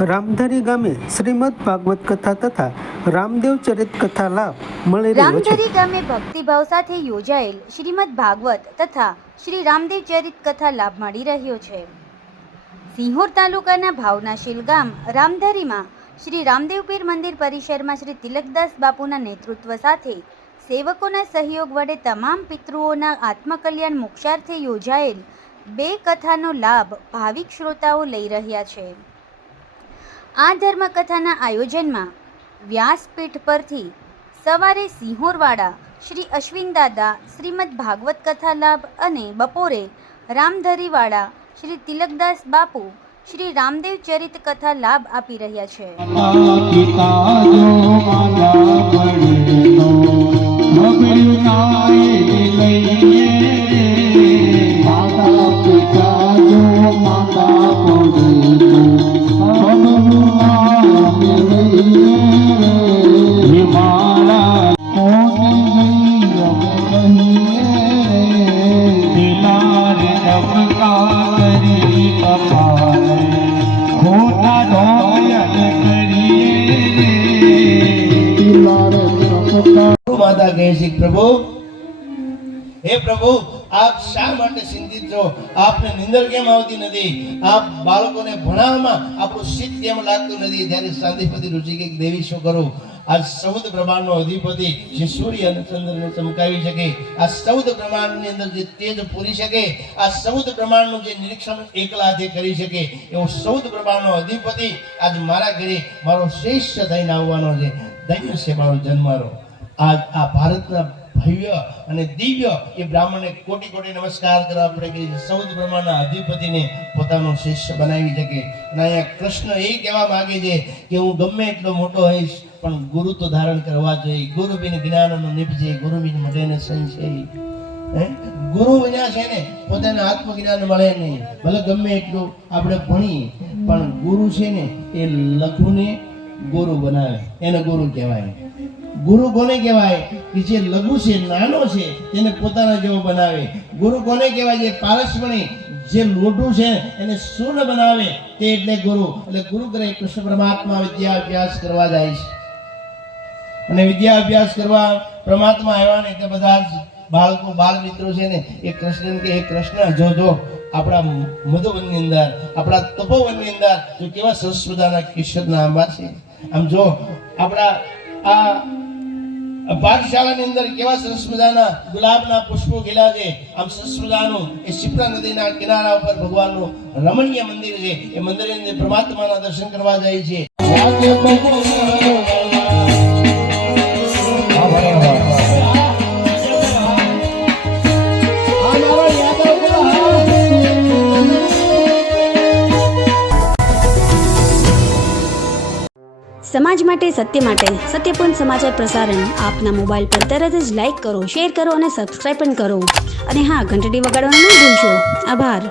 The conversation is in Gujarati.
રામધારી ગામે શ્રીમદ ભાગવત કથા તથા રામદેવ ચરિત કથા લાભ મળી રહ્યો ગામે ભક્તિભાવ સાથે યોજાયેલ શ્રીમદ ભાગવત તથા શ્રી રામદેવ ચરિત કથા લાભ મળી રહ્યો છે. સિંહોર તાલુકાના ભાવનાશીલ ગામ રામધરીમાં શ્રી રામદેવ પીર મંદિર પરિસરમાં શ્રી તિલકદાસ બાપુના નેતૃત્વ સાથે સેવકોના સહયોગ વડે તમામ પિતૃઓના આત્મકલ્યાણ મોક્ષાર્થે યોજાયેલ બે કથાનો લાભ ભાવિક શ્રોતાઓ લઈ રહ્યા છે. આ ધર્મકથાના આયોજનમાં વ્યાસપીઠ પરથી સવારે સિંહોરવાડા શ્રી અશ્વિન દાદા શ્રીમદ ભાગવત કથા લાભ અને બપોરે રામધરીવાળા શ્રી તિલકદાસ બાપુ શ્રી રામદેવ ચરિત કથા લાભ આપી રહ્યા છે. માતા કહે છે પ્રભુ હે પ્રભુ આપ શા માટે ચિંતિત છો? આપને નિંદર કેમ આવતી નથી? આપ બાળકોને ભણાવવામાં આપણું શીત કેમ લાગતું નથી? ત્યારે શાંતિપતિ ઋષિ કે દેવી શું કરું? આ ચૌદ પ્રમાણનો અધિપતિ જે સૂર્ય અને ચંદ્રને ચમકાવી શકે, આ ચૌદ પ્રમાણની અંદર જે તેજ પૂરી શકે, આ ચૌદ પ્રમાણનું જે નિરીક્ષણ એકલા હાથે કરી શકે, એવો ચૌદ પ્રમાણનો અધિપતિ આજ મારા ઘરે મારો શ્રેષ્ઠ થઈને આવવાનો છે. ધન્ય છે, મારો જન્મારો. આજ આ ભારતના ભવ્ય અને દિવ્ય એ બ્રાહ્મણને કોટી કોટી નમસ્કાર કરવા પડે કે સૌદ બ્રહ્માના અધિપતિને પોતાનો શિષ્ય બનાવી શકે. અને અહીંયા કૃષ્ણ એ કહેવા માગે છે કે હું ગમે એટલો મોટો હોઈશ, પણ ગુરુ તો ધારણ કરવા જોઈએ. ગુરુ બિન જ્ઞાનનો નિપજે ગુરુ બિન મળે ને સંશય ગુરુ વિના છે ને પોતાને આત્મજ્ઞાન મળે નહીં. ભલે ગમે એટલું આપણે ભણીએ, પણ ગુરુ છે ને એ લઘુને ગુરુ બનાવે. એને ગુરુ કહેવાય. ગુરુ કોને કહેવાય? કે જે લઘુ છે, નાનો છે, તેને પોતાના જેવો બનાવે. ગુરુ કોને કહેવાય? જે પારસમણી, જે લોઢું છે, એને શૂન્ય બનાવે તે એટલે ગુરુ. એટલે ગુરુ કરે, કૃષ્ણ પરમાત્મા વિદ્યા અભ્યાસ કરવા જાય છે. અને વિદ્યા અભ્યાસ કરવા પરમાત્મા આવ્યા ને, એટલે બધા જ બાળકો બાળ મિત્રો છે ને, એ કૃષ્ણ કે એ કૃષ્ણ, જો જો, આપણા મધુવનની અંદર, આપણા તપોવનની અંદર, જો કેવા સંસ્કૃતાના કિશોરના આંબા છે. આમ જો આપણા આ પાઠશાળાની અંદર કેવા સરસ મજાના ગુલાબના પુષ્પો ખીલા છે. આમ સરસ મજાનું એ શિપ્રા નદીના કિનારા ઉપર ભગવાનનું રમણીય મંદિર છે. એ મંદિરની અંદર પરમાત્માના દર્શન કરવા જાય છે. સમાજ માટે, સત્ય માટે સત્યપૂર્ણ સમાચાર પ્રસારણ આપના મોબાઈલ પર તરત જ લાઈક કરો, શેર કરો અને સબસ્ક્રાઇબ પણ કરો. અને હા, ઘંટડી વગાડવાનું ન ભૂલશો. આભાર.